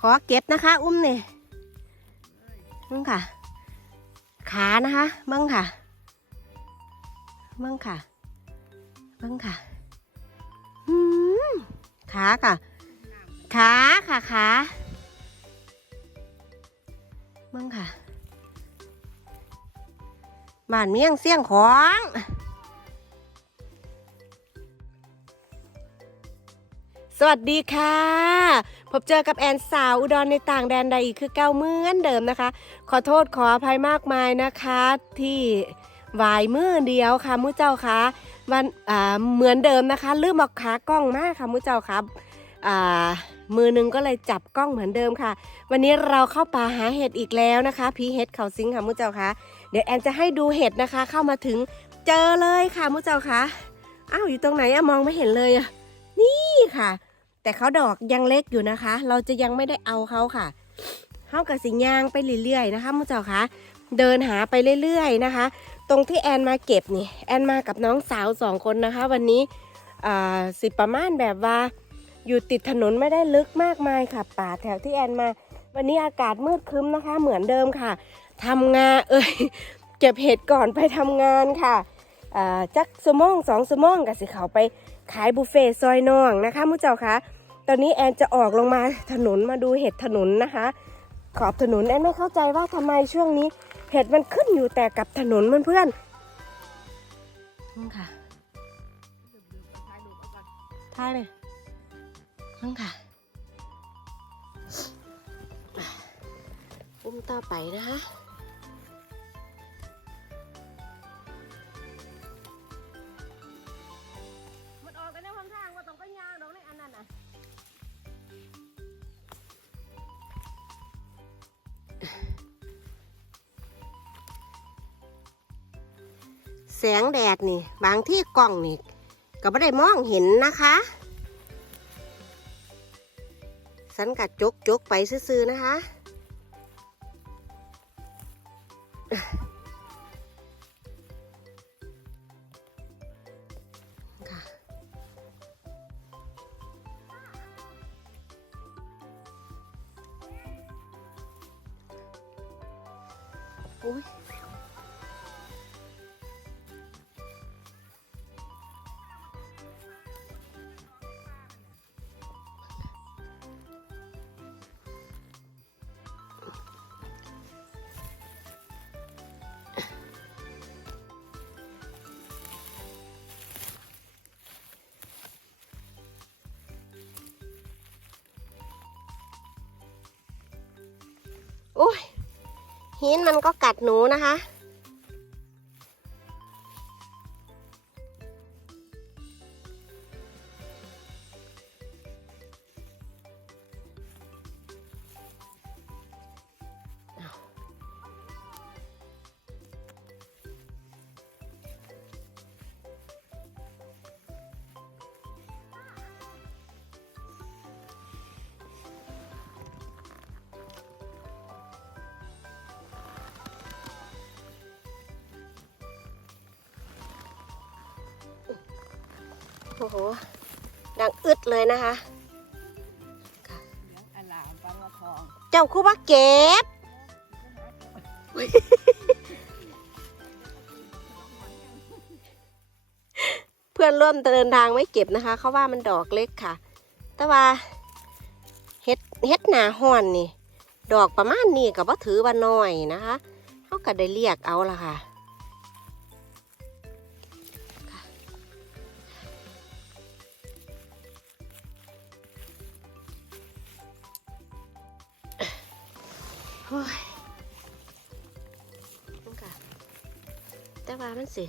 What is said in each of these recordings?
ขอเก็บนะคะ อุ้มนี่มึงค่ะ ขานะคะเบิ้งค่ะเบิ้งค่ะเบิ้งค่ะขาค่ะ ขาค่ะขาเบิ้งค่ะบ้านเมียงเสี่ยงของ สวัสดีค่ะ พบเจอกับแอนสาวอุดรในต่างแดนใดอีกคือเก้าเหมือนเดิมนะคะ ขอโทษขออภัยมากมายนะคะ ที่วายมือเดียวค่ะมุเจ้าคะวันอ่าเหมือนเดิมนะคะลืมเอาขากล้องมากค่ะมุเจ้าครับอ่ามือหนึงก็เลยจับกล้องเหมือนเดิมค่ะ วันนี้เราเข้าป่าหาเห็ดอีกแล้วนะคะพีเห็ดเขาซิงค่ะมุเจ้าคะเดี๋ยวแอนจะให้ดูเห็ดนะคะ เข้ามาถึงเจอเลยค่ะมุเจ้าคะอ้าวอยู่ตรงไหนอะมองไม่เห็นเลยอะนี่ค่ะ แต่เขาดอกยังเล็กอยู่นะคะ เราจะยังไม่ได้เอาเขาค่ะเข้ากับสิยางไปเรื่อยๆนะคะมุเจ้าคะเดินหาไปเรื่อยๆนะคะ ตรงที่แอนมาเก็บนี่แอนมากับน้องสาวสองคนนะคะ วันนี้สิประมาณแบบว่าอยู่ติดถนนไม่ได้ลึกมากมายค่ะ ป่าแถวที่แอนมา วันนี้อากาศมืดครึ้มนะคะ เหมือนเดิมค่ะทำงานเอ้ยเก็บเห็ดก่อนไปทำงานค่ะอ่าจักสมองสองสมองกับสิเขาไปขายบุฟเฟ่ซอยน้องนะคะมุเจ้าคะ ตอนนี้แอนจะออกลงมาถนนมาดูเห็ดถนนนะคะ ขอบถนนแอนไม่เข้าใจว่าทำไมช่วงนี้ เห็ดมันขึ้นอยู่แต่กับถนนเพื่อนๆนี่ค่ะท่ายเลยนั่งค่ะอุ้มต่อไปนะคะ งแดดนี่ บางที่กล้องนี่ ก็ไม่ได้มองเห็นนะคะ สันกัดจกจกไปซื้อๆนะคะค่ะ โอ้ยหินมันก็กัดหนูนะคะ โอ้โห ดังอึดเลยนะคะ เจ้าคู่ว่าเก็บเพื่อนร่วมเดินทางไม่เก็บนะคะ เขาว่ามันดอกเล็กค่ะ แต่ว่าเฮ็ดเฮ็ดหนาห่อนนี่ ดอกประมาณนี้ก็บ่ถือว่าน้อยนะคะเขาก็ได้เรียกเอาละค่ะ โอ้ยนั่นค่ะแต่ว่ามันสิ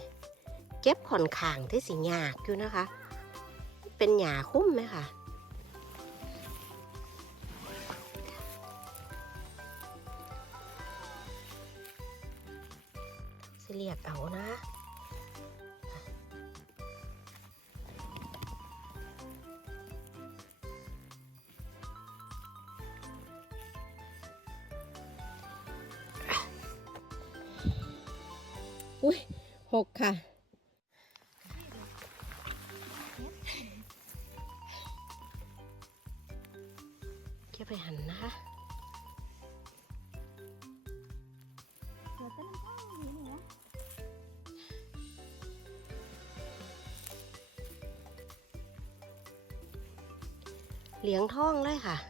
เก็บผ่อนขางที่สิยากอยู่นะคะ เป็นหยาคุ้มไหมคะสิเรียกเอานะ อุ้ยหกค่ะแค่ไปหันนะคะเหลียงท่องเลยค่ะ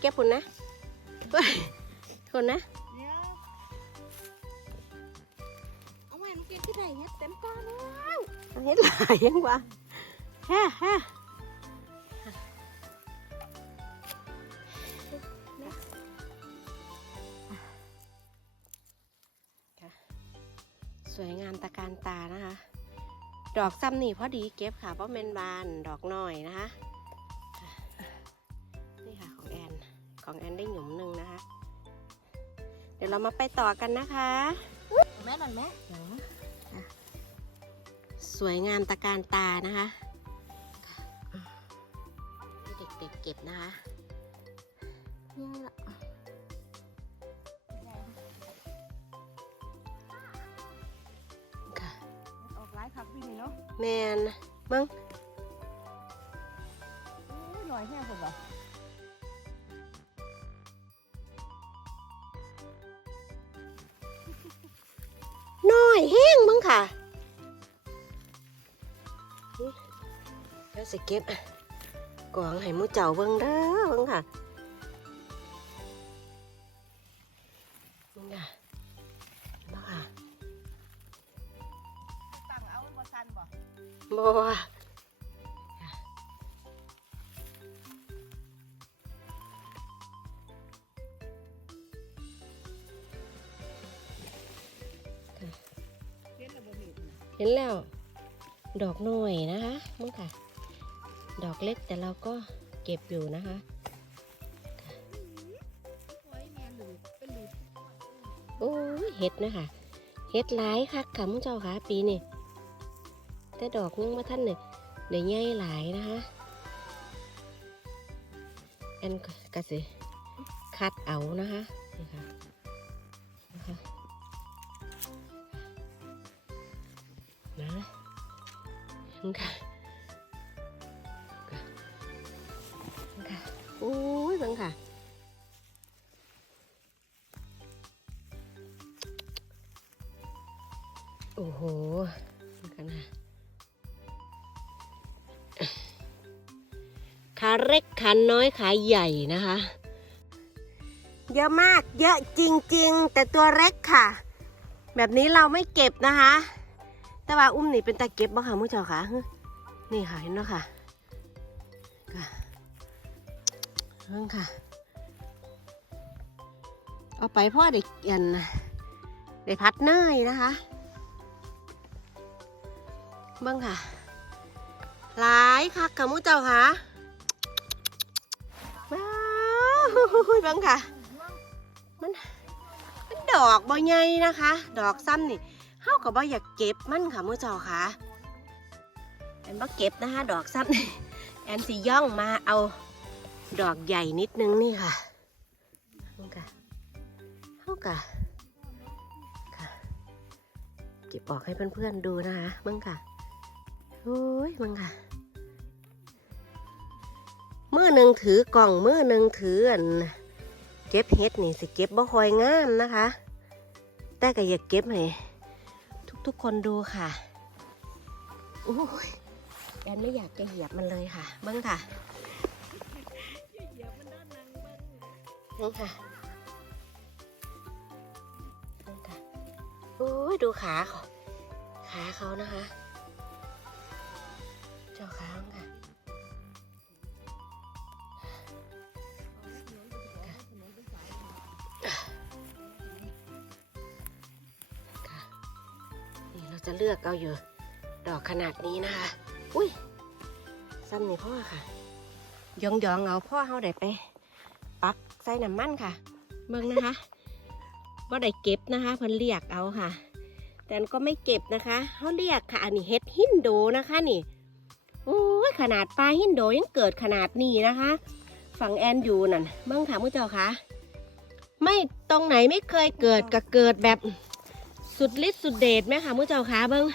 เก็บคุณนะเฮ้ยคุณนะเดี๋ยวเอาไว้เมื่อกี้ที่ไหนเฮ็ดเต็มก้อนแล้วเอาเฮ็ดหลายยังวะฮ่าฮ่าค่ะสวยงามตะการตานะคะ ดอกซ้ำนี่พอดีเก็บค่ะเพราะเมนบานดอกน้อยนะคะ ของแอนได้หยุมหนึ่งนะคะ เดี๋ยวเรามาไปต่อกันนะคะแม่หน่อยแม่สวยงามตะการตานะคะให้เด็กๆเก็บนะคะค่ะออกหลายครับพี่นี่เนาะแมนมึงโอ้ยลอยแห้งสุดเหรอ สิเก็บกวางให้หมูเจ้าเบิ่งเด้อเบิ่งค่ะมึงค่ะมาค่ะตั้งเอาบ่ซันบ่บัวค่ะเฮ็ดระบบนี้เห็นแล้ว ดอกหน่อยนะคะมึงค่ะ ดอกเล็กแต่เราก็เก็บอยู่นะคะโอ้ยเห็ดนะคะเห็ดหลายคักค่ะมึงเจ้าค่ะปีนี้แต่ดอกยังมาท่านเนี่ยเดี๋ยวใหญ่หลายนะคะอันก็สิคัดเอานะคะนี่ค่ะนะคะนะนี่ค่ะ อ้ยเบังค่ะ โอ้โหนี่กันนะขาเล็กขาน้อยขาใหญ่นะคะ เยอะมากเยอะจริง ๆ แต่ตัวเล็กค่ะ แบบนี้เราไม่เก็บนะคะ แต่ว่าอุ้มนี่เป็นตาเก็บบ่ค่ะมุ้เจ้าค่ะฮึนี่ค่ะเห็นเนาะค่ะ เพิ่งค่ะ เอาไปพ่อเด็กยันได้พัดเนยนะคะเบิ้งค่ะหลายค่ะมูเจ้าค่ะว้าวเบิ้งค่ะ มันมันดอกบ่ใหญ่นะคะ ดอกซ้ำนี่เฮาก็บ่อยากเก็บมันค่ะมูเจ้าค่ะแอนบ่เก็บนะคะ ดอกซ้ำนี่แอนสิย่องมาเอา ดอกใหญ่นิดนึงนี่ค่ะเบิ้งค่ะเฮาก็ค่ะเก็บออกให้เพื่อนๆดูนะคะเบิ้งค่ะโอ้ยมึงค่ะมือหนึ่งถือกล่องมือหนึ่งถืออันเก็บเห็ดนี่สิเก็บบ่คอยงามนะคะ แต่ก็อยากเก็บให้ทุกๆคนดูค่ะโอ้ยแอนไม่อยากจะเหยียบมันเลยค่ะเบิ้งค่ะ เบิ้งค่ะเบิ้งค่ะโอ้ยดูขาเขาขาเขานะคะ เจ้าค้าค่ะค่ะนี่เราจะเลือกเอาอยู่ ดอกขนาดนี้นะคะ อุ้ยซ้ำนี่พ่อค่ะยองๆเอาพ่อเขาได้ไป ใส่น้ำมันค่ะ เบิ่งนะคะว่าได้เก็บนะคะเพิ่นเรียกเอาค่ะ แต่ก็ไม่เก็บนะคะเขาเรียกค่ะอันนี้เฮ็ดหินโดนะคะนี่โอ้ยขนาดปลาหินโดยังเกิดขนาดนี้นะคะ ฝั่งแอนอยู่นั่นเบิ้งค่ะมุ้เจ้าคะไม่ตรงไหนไม่เคยเกิดก็เกิดแบบสุดฤทธิ์สุดเดชไหมคะมุ้เจ้าคะเบิ้ง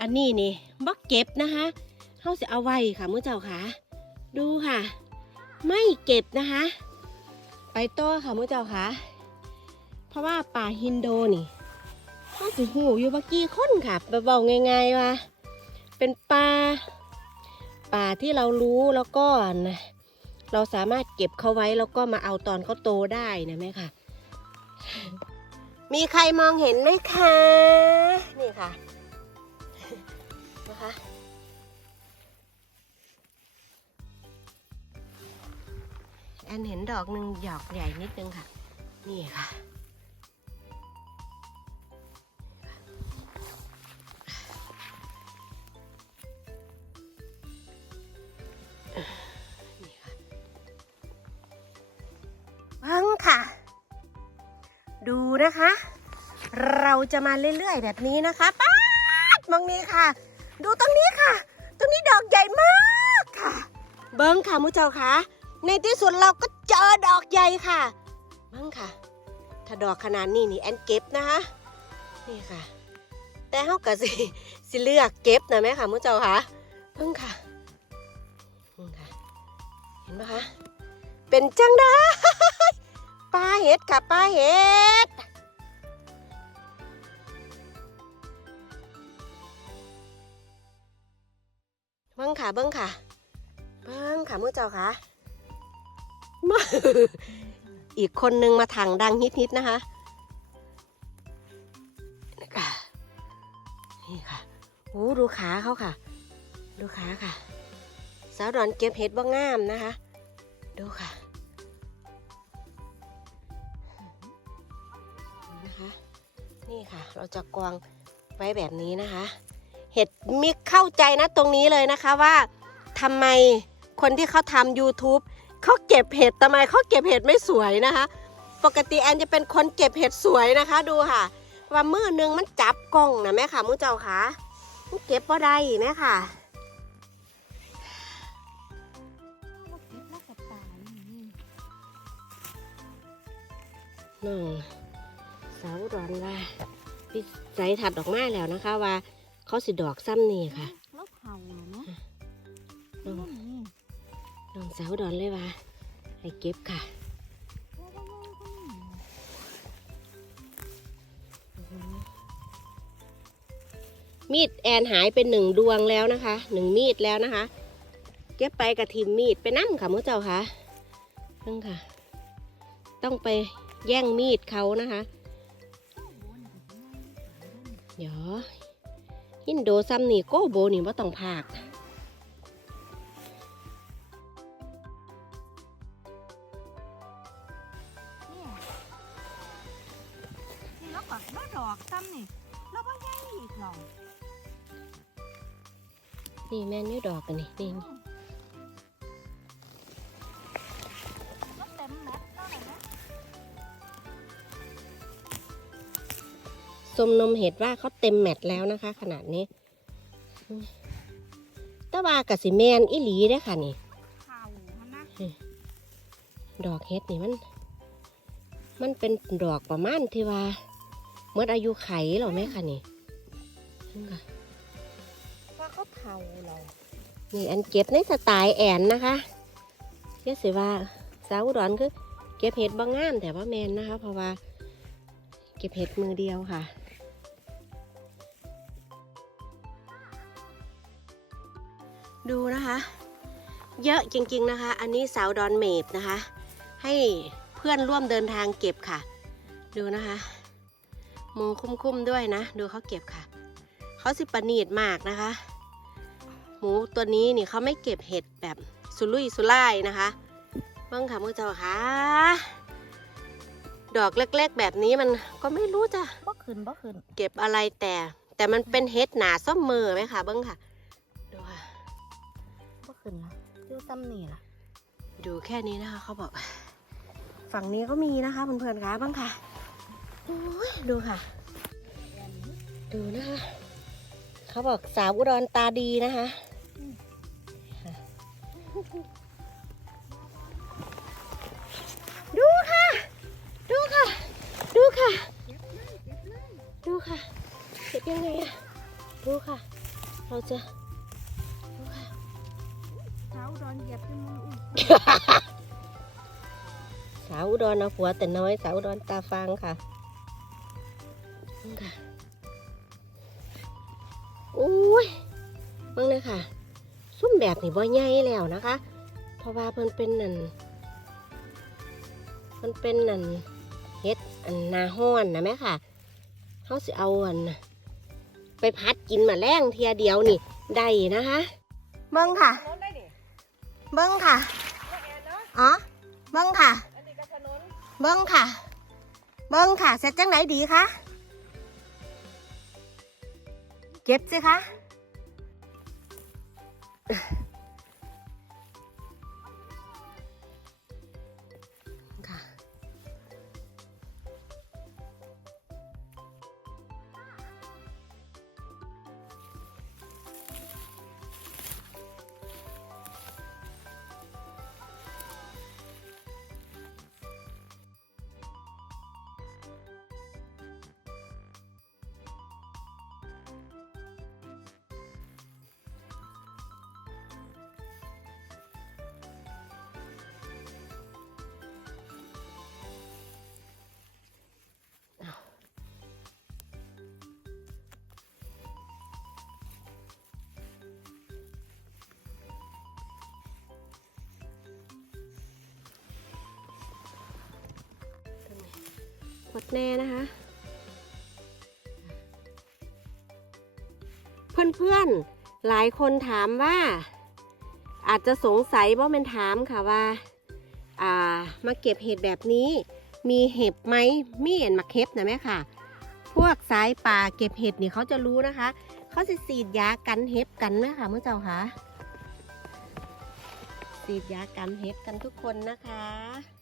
อันนี้นี่บักเก็บนะคะเขาจะเอาไว้ค่ะมุ้เจ้าคะดูค่ะ ไม่เก็บนะคะ ไปต่อค่ะมุ้เจ้าคะเพราะว่าป่าฮินโดนี่เขาสิหูอยู่บักกี้คนค่ะไปบอกง่ายๆว่า เป็นปลาป่าที่เรารู้แล้วก็นะเราสามารถเก็บเขาไว้แล้วก็มาเอาตอนเขาโตได้นะแม่ค่ะ มีใครมองเห็นไหมคะ นี่ค่ะ แอนเห็นดอกหนึ่งหยอกใหญ่นิดนึงค่ะ นี่ค่ะฟังค่ะ ดูนะคะ เราจะมาเรื่อยๆ แบบนี้นะคะป๊าดมองนี้ค่ะ ดูตรงนี้ค่ะ ตรงนี้ดอกใหญ่มากค่ะ เบิ้งค่ะมุเจ้าค่ะ ในที่สุดเราก็เจอดอกใหญ่ค่ะเบิ้งค่ะ ถ้าดอกขนาดนี้นี่แอนเก็บนะคะ นี่ค่ะ แต่เขาก็สิสิเลือกเก็บนะแม่ค่ะมุเจ้าค่ะเบิ้งค่ะเบิ้งค่ะ เห็นปะคะ เป็นจังได้ปลาเห็ดค่ะปลาเห็ดเบิ้งค่ะเบิ้งค่ะ เบิ้งค่ะมือเจ้าค่ะ มาอีกคนนึงมาถังดังฮิตๆนะคะนี่ค่ะนี่ค่ะโอ้ดูขาเขาค่ะ ดูขาค่ะ สาวดอนเก็บเห็ดบ้างามนะคะ ดูค่ะนะคะ นี่ค่ะ เราจะกวางไว้แบบนี้นะคะ เห็ดมิกเข้าใจนะตรงนี้เลยนะคะว่าทำไมคนที่เขาทำ YouTube เขาเก็บเห็ดทำไมเขาเก็บเห็ดไม่สวยนะคะ ปกติแอนจะเป็นคนเก็บเห็ดสวยนะคะ ดูค่ะ ว่ามือหนึงมันจับกล้องนะแม่ค่ะมือเจ้าค่ะมันเก็บบ่ได้แม่ค่ะมาเก็บมากับตานี่นี่น้องสาวดอนว่าพี่ใส่ถัดดอกไม้แล้วนะคะว่า เขาสิดอกซ้ำนี่ค่ะ สาวดอนเลยว่าให้เก็บค่ะมีดแอนหายเป็นหนึ่งดวงแล้วนะคะหนึ่งมีดแล้วนะคะ เก็บไปกับทีมมีดไปนั่นค่ะมือเจ้าค่ะนั่นค่ะ ต้องไปแย่งมีดเขานะคะเดี๋ยวหินโดซ้ำนี่โกโบนี่ว่าต้องพากนี่ย อกซ้ำนี่แล้วก็ย่างอีกหรอนี่แม่นอยูดอกกันนี่นี่แล้วเต็มแม็กซ์แล้วนะส้มนมเห็ดว่าเขาเต็มแมตแล้วนะคะ ขนาดนี้อืมแตะวากับสิแมนอีหลีได้อค่ะนี่เผามันนะดอกเห็ดนี่มัน มันเป็นดอกประมาณที่ว่า เมื่ออายุไขหรอแม่ค่ะนี่นั่นค่ะว่าเขาเผาเหรอนี่อันเก็บในสไตล์แอนนะคะเรียกสิว่าสาวอุดรคือ เก็บเห็ดบางงามแต่ว่าแมนนะคะ เพราะว่า เก็บเห็ดมือเดียวค่ะดูนะคะ เยอะจริงๆนะคะ อันนี้สาวดอนเมดนะคะ ให้เพื่อนร่วมเดินทางเก็บค่ะ ดูนะคะ หมูคุ้มๆด้วยนะ ดูเขาเก็บค่ะ เขาสิประณีตมากนะคะ หมูตัวนี้นี่เขาไม่เก็บเห็ดแบบสุรุ่ยสุร่ายนะคะเบิ้งค่ะมือเจ้าค่ะ ดอกเล็กๆแบบนี้มันก็ไม่รู้จะบ่ขึ้นบ่ขึ้นเก็บอะไรแต่ แต่มันเป็นเห็ดหนาส้มมือไหมคะเบิ้งค่ะดูค่ะบ่ขึ้นละคือซ้ำนี่ล่ะดูแค่นี้นะคะเขาบอก ฝั่งนี้ก็มีนะคะเพื่อนๆคะบ้างค่ะโอ้ย ดูค่ะ ดูนะคะ เขาบอกสาวอุดรตาดีนะคะ ดูค่ะ ดูค่ะ ดูค่ะ ดูค่ะเก็บยังไงอะดูค่ะ เราจะดูค่ะเท้าดอนเหยียบจมืออุ้ยสาวอุดรเอาผัวแต่น้อย สาวอุดรตาฟางค่ะ นี่ค่ะอุ้ยเบิ่งเลยค่ะ ซุ่มแบบนี้บ่ใหญ่แล้วนะคะ เพราะว่าเพิ่นเป็นนั่นเพิ่นเป็นนั่นเฮ็ดอันนาห้อนนะแม่ค่ะเขาสิเอาอันน่ะไปพัดกินมาแรงเทียเดียวนี่ได้นะคะ เบิ่งค่ะ เบิ่งค่ะ อ๋อ เบิ่งค่ะ เบิ้งค่ะ เบิ้งค่ะเสร็จจังไหนดีคะ เก็บสิคะ แน่นะคะ เพื่อนๆ หลายคนถามว่า อาจจะสงสัยว่ามันถามค่ะว่าามาเก็บเห็ดแบบนี้ มีเห็บไหมมีเห็นมาเก็บนะแม่ค่ะ พวกสายป่าเก็บเห็ดนี่เขาจะรู้นะคะ เขาจะสีดยากันเห็บกันไหมคะเมื่อเจ้าค่ะสีดยากันเห็บกันทุกคนนะคะ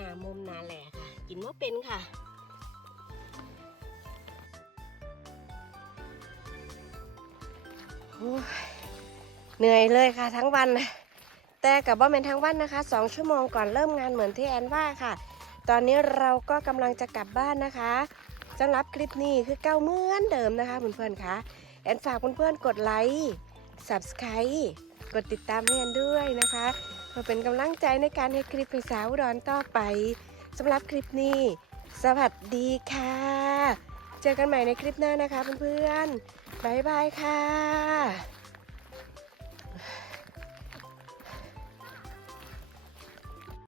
นามุมนาแหล่ค่ะ กินว่าเป็นค่ะเหนื่อยเลยค่ะทั้งวัน แต่กับว่าเป็นทั้งวันนะคะสองชั่วโมงก่อนเริ่มงานเหมือนที่แอนว่าค่ะ ตอนนี้เราก็กำลังจะกลับบ้านนะคะสำหรับคลิปนี้คือเก้าเหมือนเดิมนะคะเพื่อนๆค่ะแอนฝากเพื่อนๆกดไลค์ subscribe กดติดตามให้แอนด้วยนะคะ เพื่อเป็นกำลังใจในการให้คลิปให้สาวอุดอนต่อไปสำหรับคลิปนี้ สวัสดีค่ะ เจอกันใหม่ในคลิปหน้านะคะเพื่อนๆบ๊ายบายค่ะ